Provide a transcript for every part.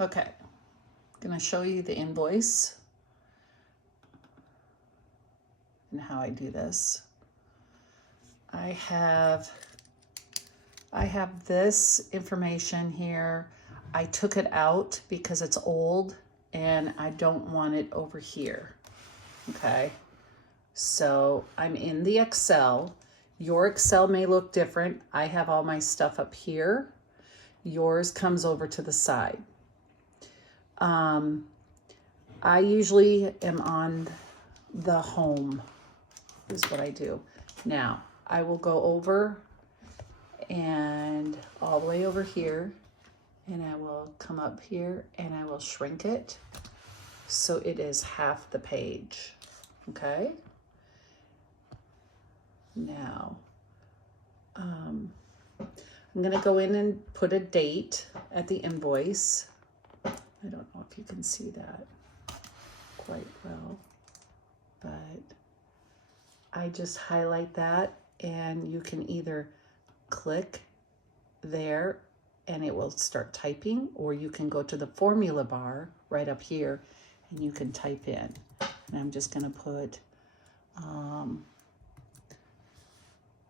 Okay, I'm gonna show you the invoice and how I do this. I have this information here. I took it out because it's old and I don't want it over here. Okay, so I'm in the Excel. Your Excel may look different. I have all my stuff up here. Yours comes over to the side. I usually am on the home, is what I do. Now, I will go over and all the way over here, and I will come up here and I will shrink it so it is half the page. Okay? Now, I'm going to go in and put a date at the invoice. I don't know if you can see that quite well, but I just highlight that, and you can either click there and it will start typing, or you can go to the formula bar right up here and you can type in. And I'm just going to put,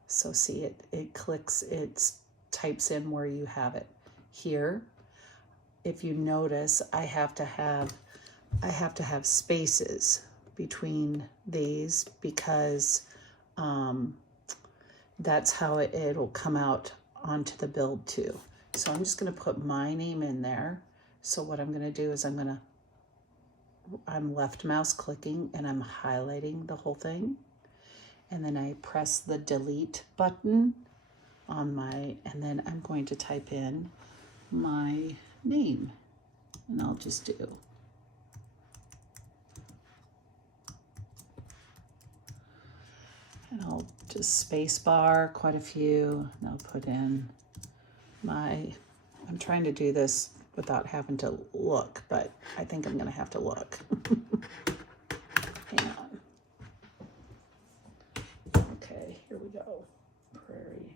so see it clicks, it types in where you have it. Here, if you notice, I have to have spaces between these because that's how it'll come out onto the build too. So I'm just going to put my name in there. So what I'm going to do is I'm left mouse clicking and I'm highlighting the whole thing. And then I press the delete button on and then I'm going to type in my name, and I'll just do. And I'll just space bar quite a few, and I'll put in I'm trying to do this without having to look, but I think I'm going to have to look. Hang on. Okay, here we go. Prairie.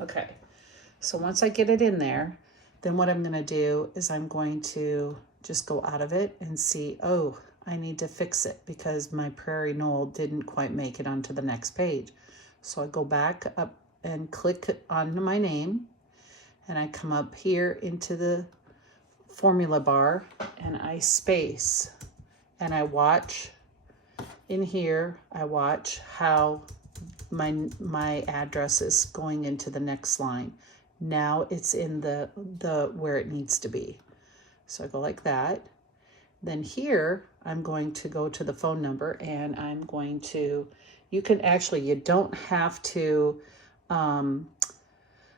Okay, so once I get it in there, then what I'm going to do is I'm going to just go out of it and see, oh, I need to fix it because my Prairie Knoll didn't quite make it onto the next page. So I go back up and click on my name, and I come up here into the formula bar and I space, and I watch in here, I watch how my address is going into the next line. Now it's in the where it needs to be. So I go like that. Then here, I'm going to go to the phone number, and I'm going to, you don't have to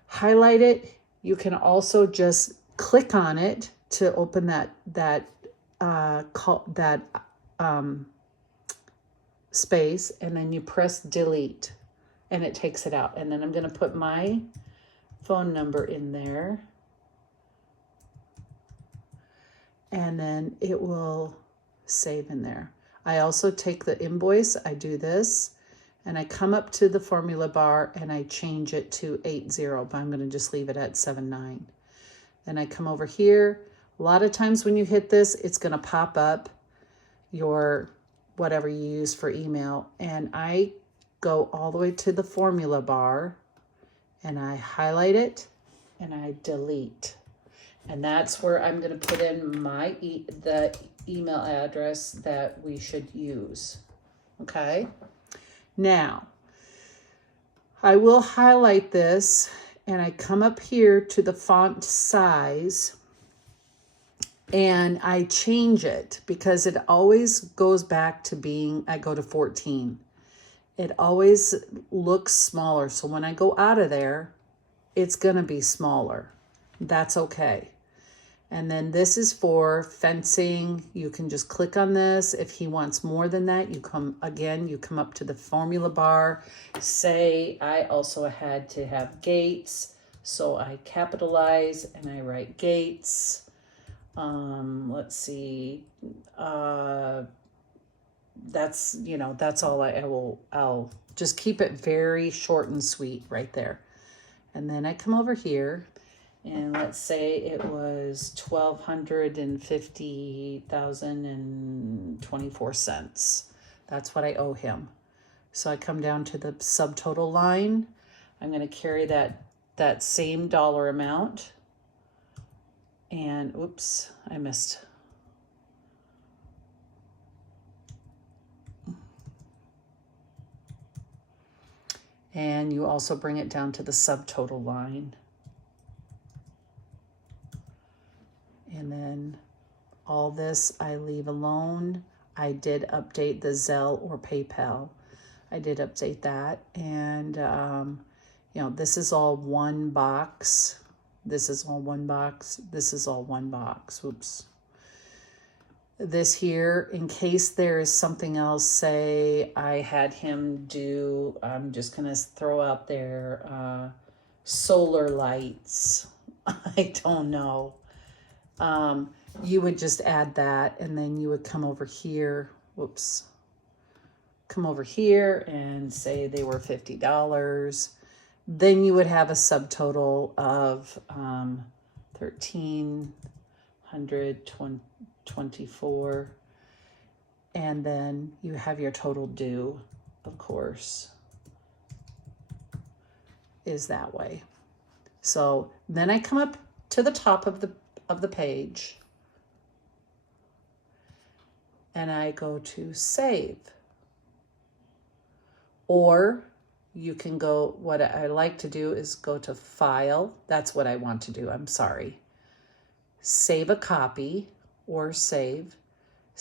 highlight it. You can also just click on it to open that space, and then you press delete and it takes it out. And then I'm going to put my phone number in there, and then it will save in there. I also take the invoice, I do this, and I come up to the formula bar and I change it to 80, but I'm going to just leave it at 79. Then I come over here. A lot of times when you hit this, it's going to pop up your whatever you use for email, and I go all the way to the formula bar and I highlight it and I delete. And that's where I'm going to put in the email address that we should use. Okay. Now, I will highlight this, and I come up here to the font size, and I change it because it always goes back to being, I go to 14. It always looks smaller. So when I go out of there, it's going to be smaller. That's okay. And then this is for fencing. You can just click on this. If he wants more than that, you come up to the formula bar. Say I also had to have gates. So I capitalize and I write gates. Let's see. That's, that's all I'll just keep it very short and sweet right there. And then I come over here and let's say it was $1,250,024. That's what I owe him. So I come down to the subtotal line. I'm going to carry that same dollar amount. And oops, I missed. And you also bring it down to the subtotal line. And then all this I leave alone. I did update the Zelle or PayPal. I did update that. And, this is all one box. This is all one box. This is all one box. Oops. This here, in case there is something else, say I had him do, I'm just going to throw out there, solar lights. I don't know. You would just add that, and then you would come over here. Whoops. Come over here and say they were $50. Then you would have a subtotal of 1,324, and then you have your total due, of course, is that way. So then I come up to the top of the page and I go to save. Or you can go, what I like to do is go to File. That's what I want to do, I'm sorry. Save a copy or save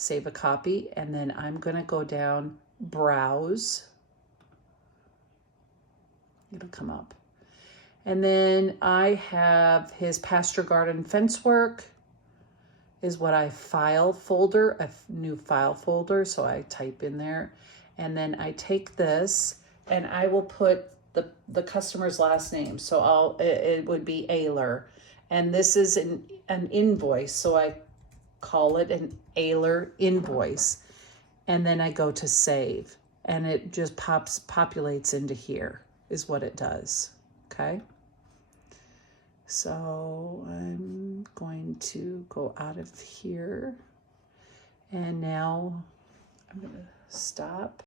a copy. And then I'm going to go down, Browse. It'll come up. And then I have his pasture garden fence work is what I file folder, a new file folder. So I type in there. And then I take this and I will put the customer's last name. So it would be Ayler. And this is an invoice. So I call it an Ayler invoice. And then I go to save. And it just populates into here is what it does. Okay. So I'm going to go out of here. And now I'm going to stop.